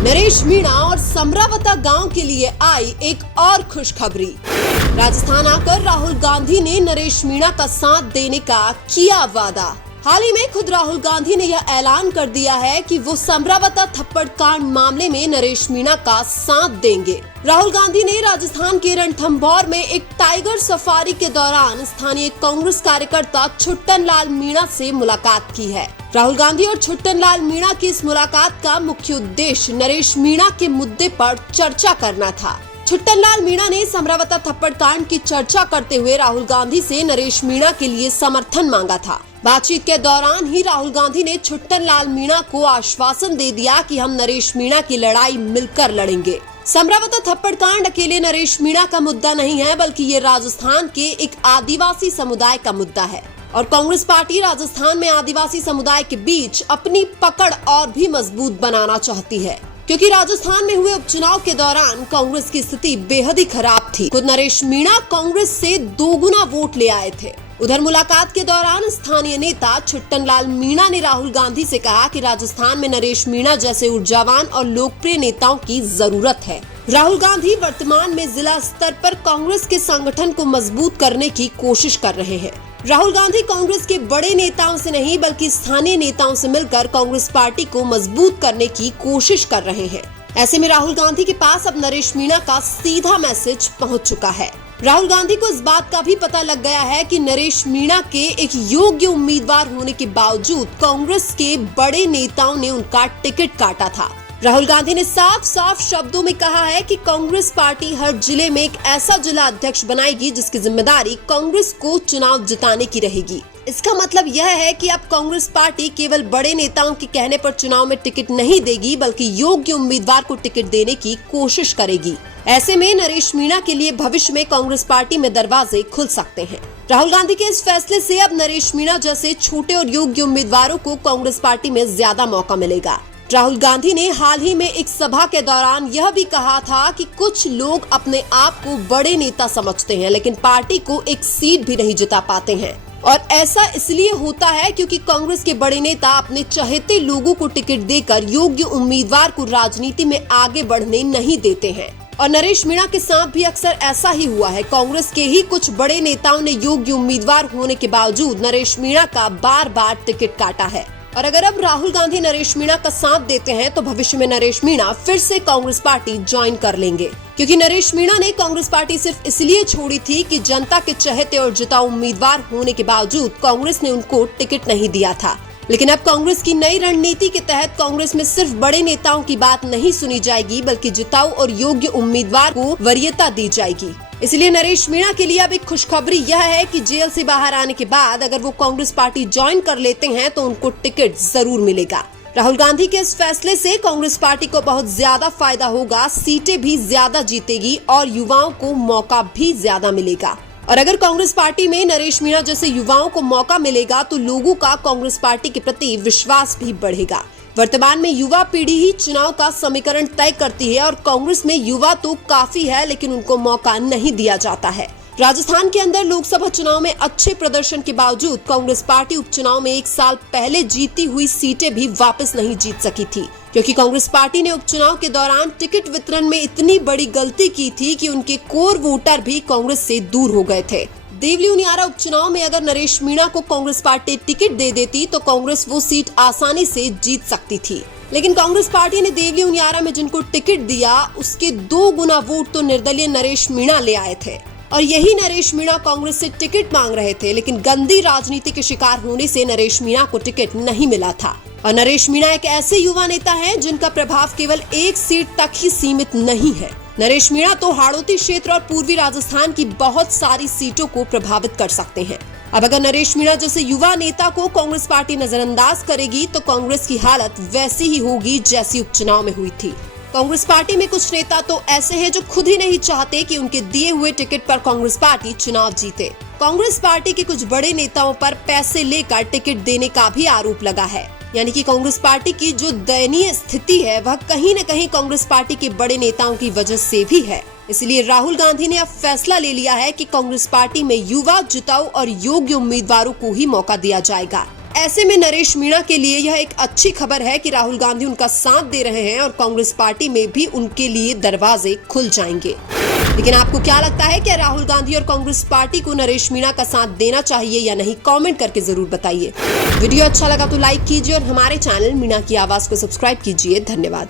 नरेश मीणा और समरावता गांव के लिए आई एक और खुशखबरी। राजस्थान आकर राहुल गांधी ने नरेश मीणा का साथ देने का किया वादा। हाल ही में खुद राहुल गांधी ने यह ऐलान कर दिया है कि वो समरावता थप्पड़ कांड मामले में नरेश मीणा का साथ देंगे। राहुल गांधी ने राजस्थान के रणथंभौर में एक टाइगर सफारी के दौरान स्थानीय कांग्रेस कार्यकर्ता छुट्टन लाल मीणा से मुलाकात की है। राहुल गांधी और छुट्टन लाल मीणा की इस मुलाकात का मुख्य उद्देश्य नरेश मीणा के मुद्दे पर चर्चा करना था। छुट्टन लाल मीणा ने समरावता थप्पड़ कांड की चर्चा करते हुए राहुल गांधी से नरेश मीणा के लिए समर्थन मांगा था। बातचीत के दौरान ही राहुल गांधी ने छुट्टन लाल मीणा को आश्वासन दे दिया कि हम नरेश मीणा की लड़ाई मिलकर लड़ेंगे। समरावता थप्पड़ कांड अकेले नरेश मीणा का मुद्दा नहीं है, बल्कि ये राजस्थान के एक आदिवासी समुदाय का मुद्दा है और कांग्रेस पार्टी राजस्थान में आदिवासी समुदाय के बीच अपनी पकड़ और भी मजबूत बनाना चाहती है, क्योंकि राजस्थान में हुए उपचुनाव के दौरान कांग्रेस की स्थिति बेहद ही खराब थी। खुद नरेश मीणा कांग्रेस से 2 गुना वोट ले आए थे। उधर मुलाकात के दौरान स्थानीय नेता छुट्टन लाल मीणा ने राहुल गांधी से कहा कि राजस्थान में नरेश मीणा जैसे ऊर्जावान और लोकप्रिय नेताओं की जरूरत है। राहुल गांधी वर्तमान में जिला स्तर पर कांग्रेस के संगठन को मजबूत करने की कोशिश कर रहे हैं। राहुल गांधी कांग्रेस के बड़े नेताओं से नहीं, बल्कि स्थानीय नेताओं से मिलकर कांग्रेस पार्टी को मजबूत करने की कोशिश कर रहे हैं। ऐसे में राहुल गांधी के पास अब नरेश मीणा का सीधा मैसेज पहुंच चुका है। राहुल गांधी को इस बात का भी पता लग गया है कि नरेश मीणा के एक योग्य उम्मीदवार होने के बावजूद कांग्रेस के बड़े नेताओं ने उनका टिकट काटा था। राहुल गांधी ने साफ साफ शब्दों में कहा है कि कांग्रेस पार्टी हर जिले में एक ऐसा जिला अध्यक्ष बनाएगी जिसकी जिम्मेदारी कांग्रेस को चुनाव जिताने की रहेगी। इसका मतलब यह है कि अब कांग्रेस पार्टी केवल बड़े नेताओं के कहने पर चुनाव में टिकट नहीं देगी, बल्कि योग्य उम्मीदवार को टिकट देने की कोशिश करेगी। ऐसे में नरेश मीणा के लिए भविष्य में कांग्रेस पार्टी में दरवाजे खुल सकते हैं। राहुल गांधी के इस फैसले से अब नरेश मीणा जैसे छोटे और योग्य उम्मीदवारों को कांग्रेस पार्टी में ज्यादा मौका मिलेगा। राहुल गांधी ने हाल ही में एक सभा के दौरान यह भी कहा था कि कुछ लोग अपने आप को बड़े नेता समझते हैं, लेकिन पार्टी को एक सीट भी नहीं जिता पाते हैं, और ऐसा इसलिए होता है क्योंकि कांग्रेस के बड़े नेता अपने चहेते लोगों को टिकट देकर योग्य उम्मीदवार को राजनीति में आगे बढ़ने नहीं देते हैं। और नरेश मीणा के साथ भी अक्सर ऐसा ही हुआ है। कांग्रेस के ही कुछ बड़े नेताओं ने योग्य उम्मीदवार होने के बावजूद नरेश मीणा का बार बार टिकट काटा है। और अगर अब राहुल गांधी नरेश मीणा का साथ देते हैं तो भविष्य में नरेश मीणा फिर से कांग्रेस पार्टी ज्वाइन कर लेंगे, क्योंकि नरेश मीणा ने कांग्रेस पार्टी सिर्फ इसलिए छोड़ी थी कि जनता के चहेते और जिताऊ उम्मीदवार होने के बावजूद कांग्रेस ने उनको टिकट नहीं दिया था। लेकिन अब कांग्रेस की नई रणनीति के तहत कांग्रेस में सिर्फ बड़े नेताओं की बात नहीं सुनी जाएगी, बल्कि जिताऊ और योग्य उम्मीदवार को वरीयता दी जाएगी। इसलिए नरेश मीणा के लिए अब एक खुशखबरी यह है कि जेल से बाहर आने के बाद अगर वो कांग्रेस पार्टी ज्वाइन कर लेते हैं तो उनको टिकट जरूर मिलेगा। राहुल गांधी के इस फैसले से कांग्रेस पार्टी को बहुत ज्यादा फायदा होगा, सीटें भी ज्यादा जीतेगी और युवाओं को मौका भी ज्यादा मिलेगा। और अगर कांग्रेस पार्टी में नरेश मीणा जैसे युवाओं को मौका मिलेगा तो लोगों का कांग्रेस पार्टी के प्रति विश्वास भी बढ़ेगा। वर्तमान में युवा पीढ़ी ही चुनाव का समीकरण तय करती है और कांग्रेस में युवा तो काफी है, लेकिन उनको मौका नहीं दिया जाता है। राजस्थान के अंदर लोकसभा चुनाव में अच्छे प्रदर्शन के बावजूद कांग्रेस पार्टी उपचुनाव में 1 साल पहले जीती हुई सीटें भी वापस नहीं जीत सकी थी, क्योंकि कांग्रेस पार्टी ने उपचुनाव के दौरान टिकट वितरण में इतनी बड़ी गलती की थी कि उनके कोर वोटर भी कांग्रेस से दूर हो गए थे। देवली उनियारा उपचुनाव में अगर नरेश मीणा को कांग्रेस पार्टी टिकट दे देती तो कांग्रेस वो सीट आसानी से जीत सकती थी, लेकिन कांग्रेस पार्टी ने देवली उनियारा में जिनको टिकट दिया उसके 2 गुना वोट तो निर्दलीय नरेश मीणा ले आए थे। और यही नरेश मीणा कांग्रेस से टिकट मांग रहे थे, लेकिन गंदी राजनीति के शिकार होने से नरेश मीणा को टिकट नहीं मिला था। और नरेश मीणा एक ऐसे युवा नेता हैं जिनका प्रभाव केवल 1 सीट तक ही सीमित नहीं है। नरेश मीणा तो हाड़ौती क्षेत्र और पूर्वी राजस्थान की बहुत सारी सीटों को प्रभावित कर सकते हैं। अब अगर नरेश मीणा जैसे युवा नेता को कांग्रेस पार्टी नजरअंदाज करेगी तो कांग्रेस की हालत वैसी ही होगी जैसी उपचुनाव में हुई थी। कांग्रेस पार्टी में कुछ नेता तो ऐसे हैं जो खुद ही नहीं चाहते कि उनके दिए हुए टिकट पर कांग्रेस पार्टी चुनाव जीते। कांग्रेस पार्टी के कुछ बड़े नेताओं पर पैसे लेकर टिकट देने का भी आरोप लगा है, यानी कि कांग्रेस पार्टी की जो दयनीय स्थिति है वह कहीं न कहीं कांग्रेस पार्टी के बड़े नेताओं की वजह से भी है। इसलिए राहुल गांधी ने अब फैसला ले लिया है कि कांग्रेस पार्टी में युवा, जिताऊ और योग्य उम्मीदवारों को ही मौका दिया जाएगा। ऐसे में नरेश मीणा के लिए यह एक अच्छी खबर है कि राहुल गांधी उनका साथ दे रहे हैं और कांग्रेस पार्टी में भी उनके लिए दरवाजे खुल जाएंगे। लेकिन आपको क्या लगता है, क्या राहुल गांधी और कांग्रेस पार्टी को नरेश मीणा का साथ देना चाहिए या नहीं? कमेंट करके जरूर बताइए। वीडियो अच्छा लगा तो लाइक कीजिए और हमारे चैनल मीणा की आवाज को सब्सक्राइब कीजिए। धन्यवाद।